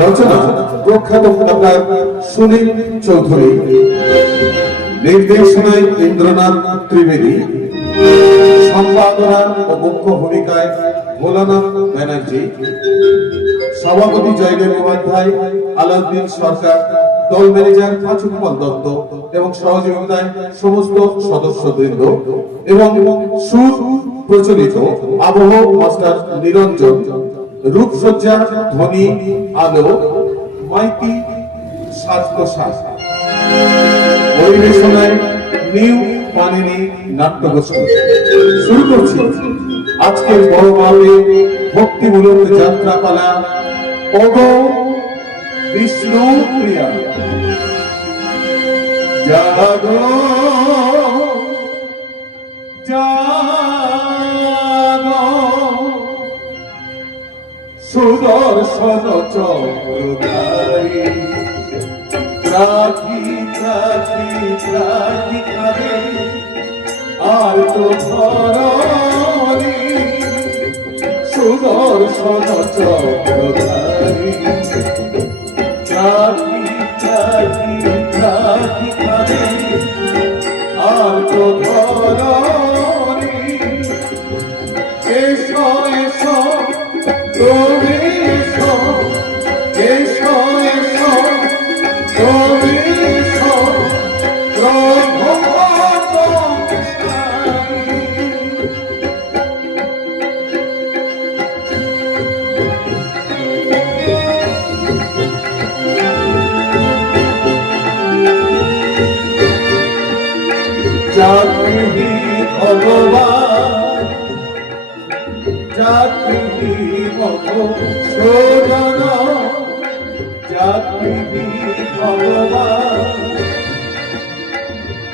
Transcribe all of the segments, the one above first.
রচনা প্রখ্যাত কলাকার সুনীল চৌধুরী, নির্দেশনায় ইন্দ্রনাথ ত্রিবেদী, সম্পাদনা ও মুখ্য ভূমিকায় ভোলানাথ ব্যানার্জি, সভাপতি জয়দেব উপাধ্যায়, আলাউদ্দিন সরকার, দল ম্যানেজার পাঁচুকমল দত্ত এবং সহযোগিতায় সমস্ত সদস্যবৃন্দ এবং সুর প্রচলিত আবহ মাস্টার নিরঞ্জন, রূপসজ্জা, ধ্বনি, আলো, মাইতি, সাজগোসাজ, পরিবেশনায় নিউ পানিনি নাট্যগোষ্ঠী। শুরু করছি আজকের বড় ভাবে ভক্তিমূলক যাত্রাপালা ওগো বিষ্ণু প্রিয়া। জাগো জাগো সুদর্শন চক্রধারী, রাখি রাখি রাখি খাবে আর তো ধরণী, সুদর্শন চক্রধারী, রাখি রাখি রাখি খাবে আর তো ধরণী। এসো এসো তুমি এসো, এসো এসো তুমি এসো, প্রভু জাতি ভগবান, জাতি মধুসূদন, জাতি ভগবান,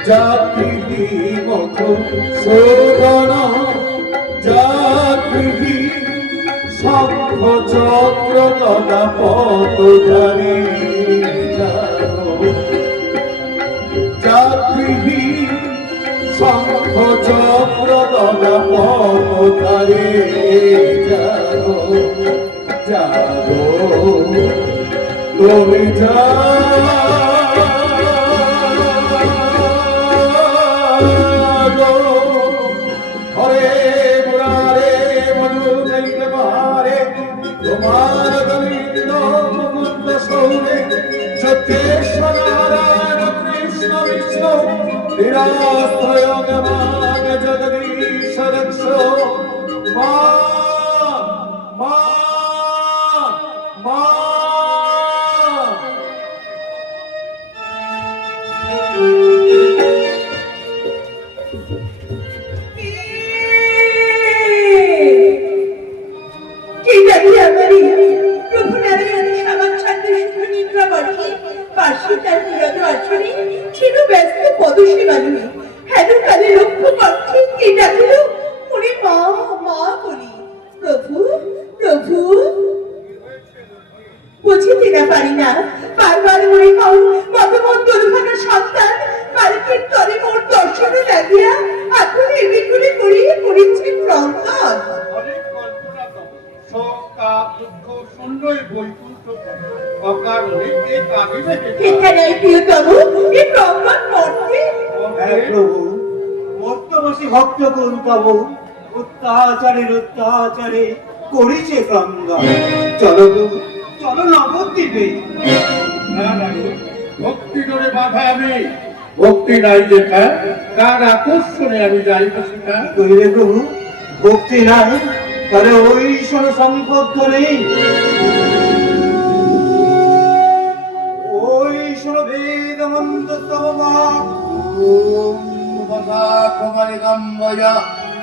জাতি মধুসূদন, জাতি শঙ্খ চক্র গদা পদধারী, জাতি শঙ্খ চক্র গদা পদধারী, জাগো জাগো তুমি জাগো। হরে মুরারে মধু নৈতে বাহারে, তোমার গোবিন্দ মুকুন্দ সৌরে, সত্যেশ্বর নারায়ণ কৃষ্ণ বিষ্ণু নিরাশ্রয় গমান জগদীশ দক্ষ। মা মা মা বুঝিতে না পারি না, বারবার মনে হও মতমত দুর্ভাগা সন্তান বালকের তরে মোর দর্শনে লাগিয়া এখন এবিগুলি করিয়ে করিছে ক্রন্দন। অনেক কল্পনা তো শোক তাপ দুঃখ শূন্যই বৈকুণ্ঠ অকারণে কে কাঁদিবে এখানে প্রিয়তম এই ক্রন্দন মর্তে। প্রভু মর্তবাসী ভক্তকুল তব অত্যাচারের অত্যাচারে করেছে ক্রন্দন। চলো চলো নবদ্বীপে। ভক্তি ধরে বাধা আমি, ভক্তি নাই লেখা, কার আকর্ষণে আমি যাইব সেটা। কইলে প্রভু ভক্তি নাই, তাহলে ওই ঈশ্বর সম্পদ নেই, ওই ঈশ্বর বেদ মন্ত্র স্তবা। ওম উপসাকমলিকম্বয়া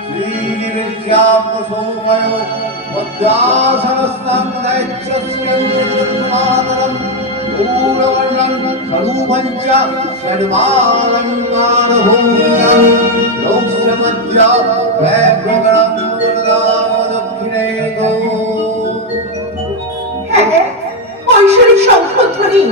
শ্রীবিদ্যাপ্রসৌময় মধ্যাসনস্তাং দৈত্যস্যমাতরম গৌরবর্ণং স্বরূপঞ্চ ষড্মালঙ্কারভূষিতং লোকস্যমধ্য ব্যাঘ্রগণং দক্ষিণেতো। হ্যাঁ, ঐশ্বরিক শঙ্খধ্বনি,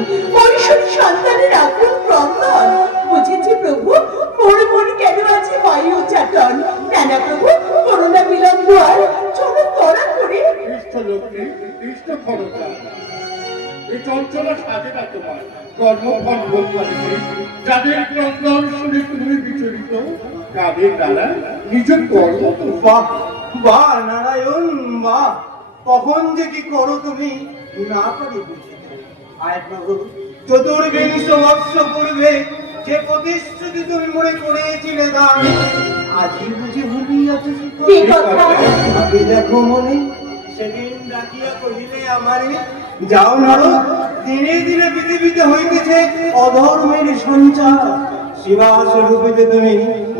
ঐশ্বরিক সন্তানের আপন ক্রন্দন। বুঝেছি প্রভু, মোর মন কেন আছে বায়ু চাটন। নানা প্রভু, করুণা বিলম্ব আর লোকটি কৃষ্ণ খরচা। এই চঞ্চলা সাজে না তোমার কর্মফল ভোগ করছে, যাদের ক্রন্দন শুনে তুমি বিচলিত, কাদের দ্বারা নিজের কর্ম বাহ বাহ নারায়ণ বাহ, কখন যে কি করো তুমি না পারি বুঝতে। আয় প্রভু, চতুর্বিংশ বৎস পূর্বে যে প্রতিশ্রুতি তুমি মনে করেছিলে দান, আজই বুঝি ভুলিয়াছ কি কথা? আমি দেখো মনে সেদিন ডাকিয়া কহিলে আমারে, যাও নারদ, দিনে দিনে পৃথিবীতে হইতেছে অধর্মের সঞ্চার, শিবাস রূপেতে তুমি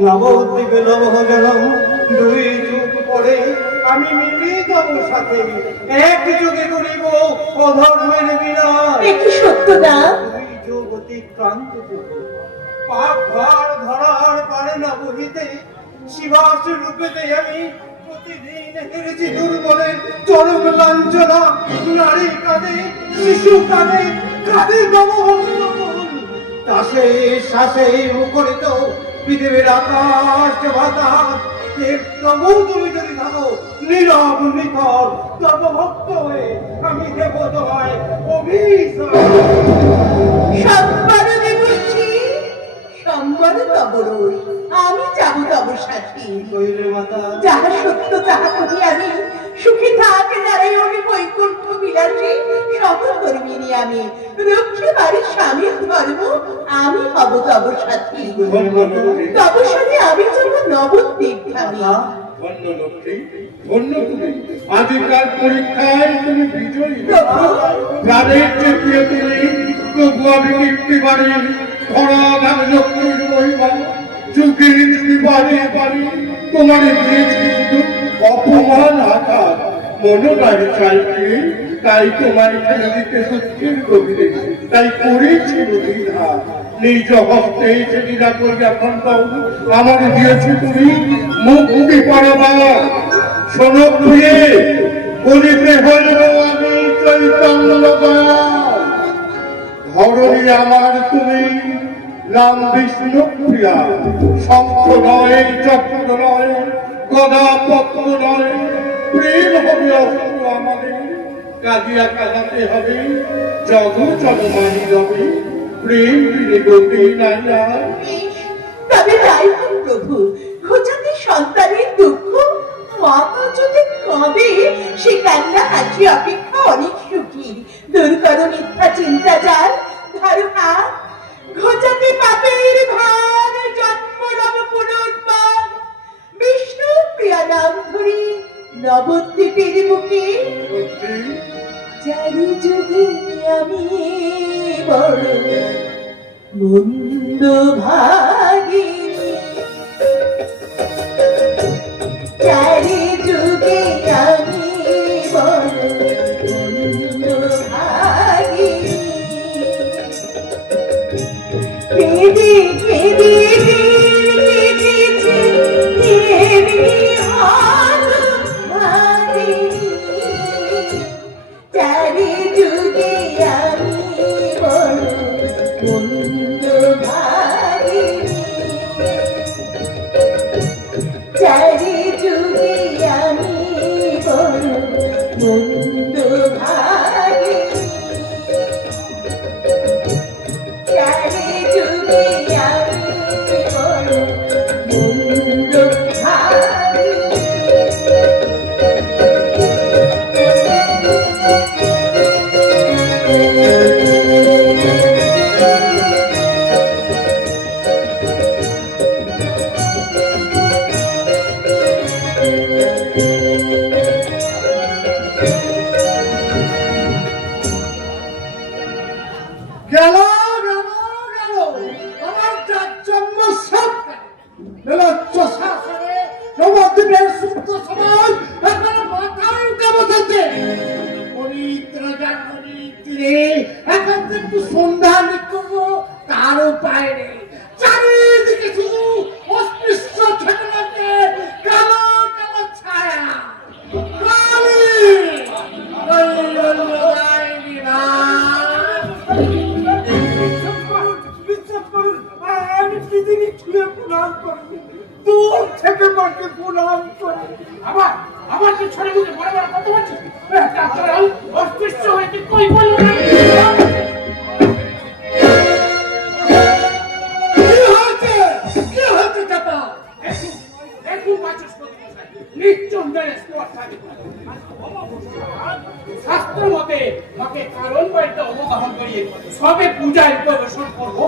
নবদ্বীপে লবহ জনম, দুই যুগ পরে আমি মিলিয়ে যাব সাথে, এক যুগে করিব অধর্মের বিনাশ। এ কি সত্য না? দুই যুগ অতিক্রান্ত যুগ, পাপ ভার ধরার পারে না বহিতে, শিবাস রূপেতে আমি প্রতিদিন হেরেছি দুর্বলের চরম লাঞ্ছনা, নারী কাঁদে, শিশু কাঁদে, কাঁদে নবহস্তকুল, তাসে শ্বাসে মুখরিত পৃথিবীর আকাশ বাতাস, তবু তুমি যদি থাকো নীরব নিথর, তব ভক্ত হয়ে আমি দেব তোমায় অভিশাপ। সম্মানে বসছি, সম্মান তব রোষ, আমি যাব তব সাথী। কইলে মাতা, যাহা সত্য তাহা কহি আমি, সুখী থাকে নারায়ণ বৈকুণ্ঠ বিলাসী, সহধর্মিণী আমি, রক্ষে বাড়ির স্বামীর ধর্ম, আমি হব তব সাথী। তব সাথে আমি যাব নবদ্বীপ ধামে। ধন্য লক্ষ্মী, ধন্য তুমি, আজিকার পরীক্ষায় তুমি বিজয়ী। প্রাণের যে প্রিয় তুমি, প্রভু আমি কীর্তি বাড়ি, ধরাধার লক্ষ্মীর মহিমা, যুগে যুগে বাড়ে বাড়ি, তোমার দিয়েছি শুধু অপমান আঘাত, মনোগাড়ি চাইতে, তাই তোমার ছেড়ে দিতে দুঃখের গভীরে, তাই করেছি দ্বিধা, নিজ হস্তে এসে দ্বিধা করিয়া খন্ডন আমার দিয়েছি তুমি মুক্তি পারবার। শোনো প্রিয়ে, বলিতে হইল আমি চৈতন্য ধরণী আমার তুমি, রাম বিষ্ণু প্রিয়া, শঙ্খ নয়, চক্র নয়, গদা পত্র নয়, প্রেম হবে অস্ত্র আমাদের, কাঁদিয়া কাঁদাতে হবে, জগ জনমানি রবে, প্রেম বিনে গতি নাই আর। বেশ, তবে তাই হোক প্রভু, খোঁজাতে সন্তানের দুঃখ, মাতা যদি কাঁদে, সে কান্না হাসি অপেক্ষা অনেক সুখী। দূর করো মিথ্যা চিন্তা যার, ধরো হাত, খোঁজাতে পাপের ভার, জন্ম নব পুনর্বার, বিষ্ণু প্রিয়া নাম ধরি নবদ্বীপের বুকে, চারি যুগে আমি বড় মন্দ ভাগিনী, চারি যুগে আমি বড় মন্দ ভাগিনী, কেঁদে কেঁদে কেঁদেছি কেঁদে হতভাগিনী, চারি যুগে আমি বড় মন্দ ভাগিনী, চারি যুগে আমি বড় মন্দ ভাগিনী, চারি যুগে আমি বড় মন্দ ভাগিনী। গেল গেল গেল আমার চাচম্য সব গেল চষা সারে নবদ্বীপের সুপ্ত সমাজ এখন মাথায় উঠে বসেছে। পবিত্র জানুয়ারি এখন একটু সন্ধ্যা করবো তার উপায় নেই। চারিদিকে শুধু অস্পৃশ্য ছেলেকে কালো কালো ছায়া। কালী বিশ্বাস করুন, আমি পৃথিবী ছুঁয়ে প্রণাম করি, দূর থেকে মাকে প্রণাম করি। আবার আবার তুই ছড়ে মুখে বড় বড় কথা বলছিস ডাক্তার অস্পৃশ্য হয়ে তুই কই বলল না কি হয়েছে চাপা একটু বাচস্পতি মশাই নিশ্চন্দ্রের স্পট থাকে শাস্ত্র মতে মাকে কারণ বাড়িতে অবগাহন করিয়ে সবে পূজায় পরিবেশন করবো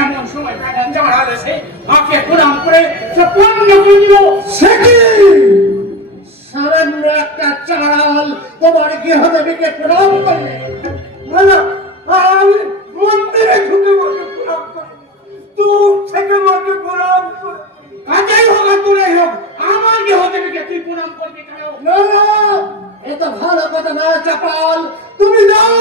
এমন সময় প্যাটার্ন চাঁড়াল এসে মাকে প্রণাম করে সে পূর্ণ করে দিল সামান্য একটা চাঁড়াল তোমার গৃহদেবীকে প্রণাম করলে না আমি মন্দিরে ঢুকে মাকে প্রণাম করি, দূর থেকে মাকে প্রণাম করি। কাজেই হোক আর দূরেই হোক আমার গৃহদেবীকে তুই প্রণাম করবি কেন না এ তো ভালো কথা না চাপাল তুমি যাও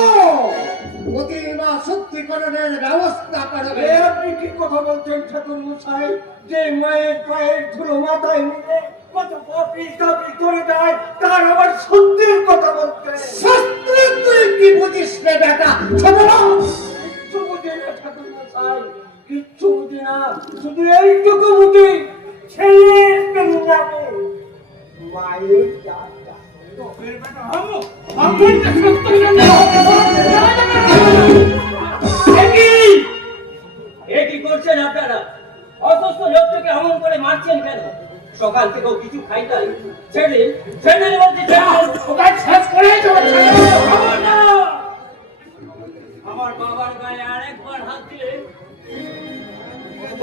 প্রতিমা শুদ্ধিকরণের ব্যবস্থা করবে আপনি কি কথা বলছেন ঠাকুর মশাই? যে মায়ের পায়ের ধুলো মাথায় নিয়ে কত পাপি দাবি করে দেয় তার আবার সত্যির কথা বলতে শাস্ত্রে তুই কি বুঝিস রে বেটা ছোট কিচ্ছু বুঝি না ঠাকুর মশাই, কিচ্ছু বুঝি না, শুধু এইটুকু বুঝি ছেলের পেঙ্গাবে মায়ের দাদা কি করছেন আপনারা? অসুস্থ লোকটাকে অমন করে মারছেন কেন? সকাল থেকেও কিছু খাই তাই ছেড়ে ছেড়ে বলতে আমার বাবার গায়ে আরেকবার হাত দিলে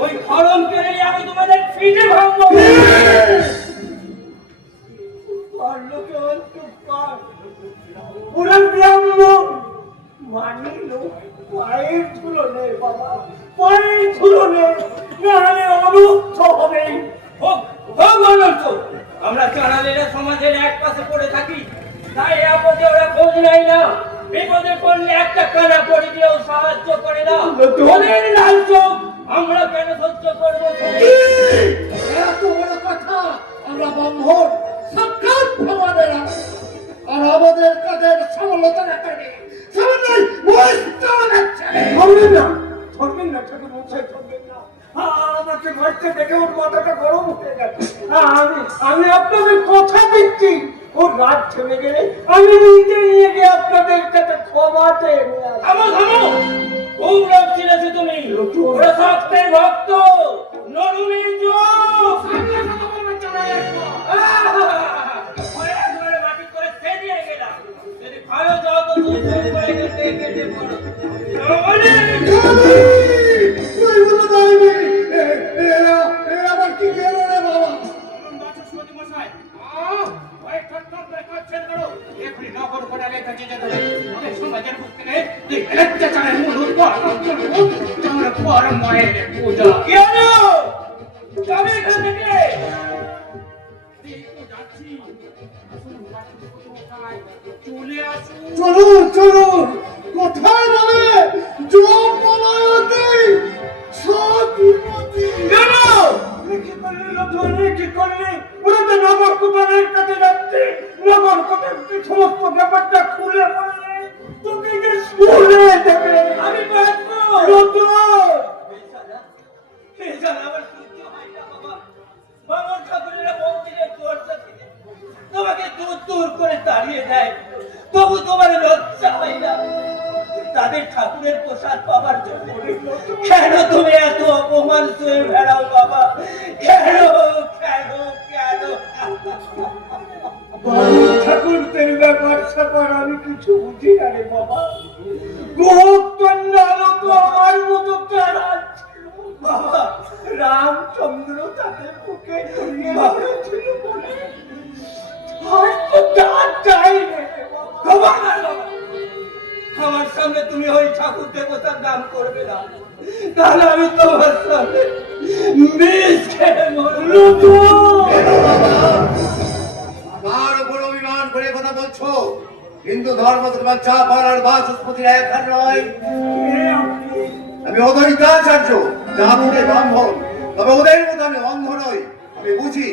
ওই খরম কেড়ে আমি তোমাদের ফিটে ভাঙবো। পায়ের ধুলো নেই বাবা, পায়ের ধুলো নেই, নাহলে অনর্থ হবে। আমরা চালালেরা সমাজের এক পাশে পড়ে থাকি, তাই আপদে ওরা খোঁজ নেয় না, বিপদে পড়লে একটা কানা করে দিয়েও সাহায্য করে না। ওদের লাল চোখ আমরা কেন সহ্য করবো? এত বড় কথা আমরা ব্রাহ্মণ সাক্ষাৎ ভগবানের আর আমাদের কাদের সফলতার কারণে সামনেই ধরবেন না, ধরবেন না ঠাকুর মশাই, ধরবেন না। আমাকে মারতে দেখে ওর মাথাটা গরম হয়ে গেছে। আমি আপনাদের কথা দিচ্ছি, ওর রাত থেমে গেলে আমি নিজে নিয়ে গিয়ে আপনাদের কাছে ক্ষমা চেয়ে নিয়ে আসবো। থামো থামো, খুব লোক চিনেছো তুমি। ওরা সত্যের ভক্ত, নরমের যোগ। মাটি করে ফেলিয়ে গেলাম, যদি ভালো যাও তো দুই ফোন করে কেটে পড়ো। আবার কি গেল রে বাবা চলুন চলুন কোথায় বলে যোগ বলায়তে সব উন্নতি কেন? কি করলি লক্ষ্মী, কি করলি? ওরা তো নগর কোটালের কাছে যাচ্ছে, নগর কোটাল সমস্ত ব্যাপারটা খুলে বললে তোকে যে শুনে দেবে। আমি বাঁচবো। আমার সহ্য হয় না বাবা। বামন ঠাকুরেরা মন্দিরের দরজা থেকে তোমাকে দূর দূর করে তাড়িয়ে দেয়, তবু তোমার লজ্জা হয় না? তাদের ঠাকুরের প্রসাদ পাবার জন্য কেন তুমি এত অপমান সয়ে বেড়াও বাবা? কেন কেন কেন? ঠাকুরদের ব্যাপার স্যাপার আমি কিছু বুঝি না রে বাবা। গোকন্যালো তো আমার মতো তারা বাবা। রামচন্দ্র তাদের বুকে জড়িয়ে ধরেছিল বলে আর তো দাঁত চাই রে বাবা। আমার সামনে তুমি ওই ঠাকুর দেবতার নাম করবে না, তাহলে আমি তোমার সামনে বিষ খেয়ে মরবো। কার উপর অভিমান করে কথা বলছো? হিন্দু ধর্ম তোমার চা পাড়ার বাচস্পতির একখান নয়। আমি অদ্বৈতাচার্য, জাতিতে ব্রাহ্মণ, তবে ওদের মতো আমি অন্ধ নই। আমি বুঝি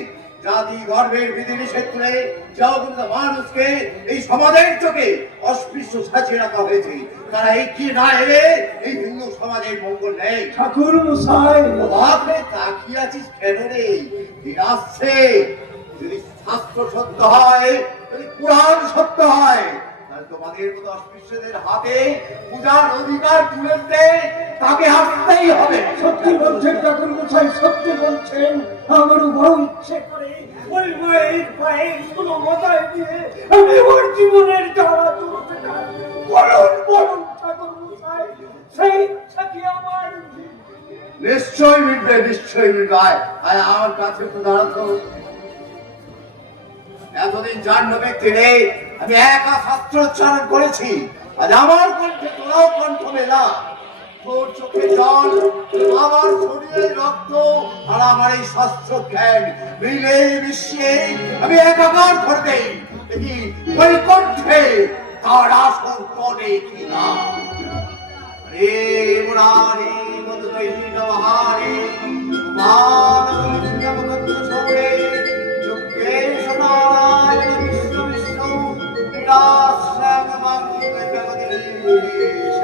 জাতি ধর্মের বিধি নিষেধ করে জগৎ মানুষকে এই সমাজের চোখে অস্পৃশ্য সাজিয়ে রাখা হয়েছে। তারা এই কি না এলে এই হিন্দু সমাজের মঙ্গল নেই। ঠাকুর মশাই, বাপরে তাকিয়ে আছিস কেন রে? দিন আসছে, যদি শাস্ত্র সত্য হয়, যদি পুরাণ সত্য হয়, তাহলে তোমাদের মতো অস্পৃশ্যদের হাতে পূজার অধিকার তুলে দিতে তাকে আসতেই হবে। সত্যি বলছেন ঠাকুর মশাই, সত্যি বলছেন। আমারও বড় ইচ্ছে করে ওই মায়ের পায়ের কোনো মাথায় দিয়ে আমি ওর জীবনের জ্বালা তুলতে চাই। বলুন বলুন ঠাকুর মশাই, সেই ইচ্ছা কি আমার? নিশ্চয়ই মিটবে, নিশ্চয়ই মিটবে। আয় আমার কাছে একটু দাঁড়াতো। এতদিন জাহ্নবী তীরে আমি একা শাস্ত্রোচ্চারণ করেছি, আজ আমার কণ্ঠে তোরাও কণ্ঠ মেলা। তোর চোখে জল, আমার শরীরে রক্ত, আর আমার এই শাস্ত্র জ্ঞান মিলে মিশিয়ে আমি একাকার করে দেই। দেখি ওই কণ্ঠে তার আসল টনে কিনা। রে মুরারি মধুদৈ নমহারে মানবমুক্ত সৌরে যুগেশ নারায়ণ বিষ্ণু বিষ্ণু বিরাশ্যাম মঙ্গল জগদীশ।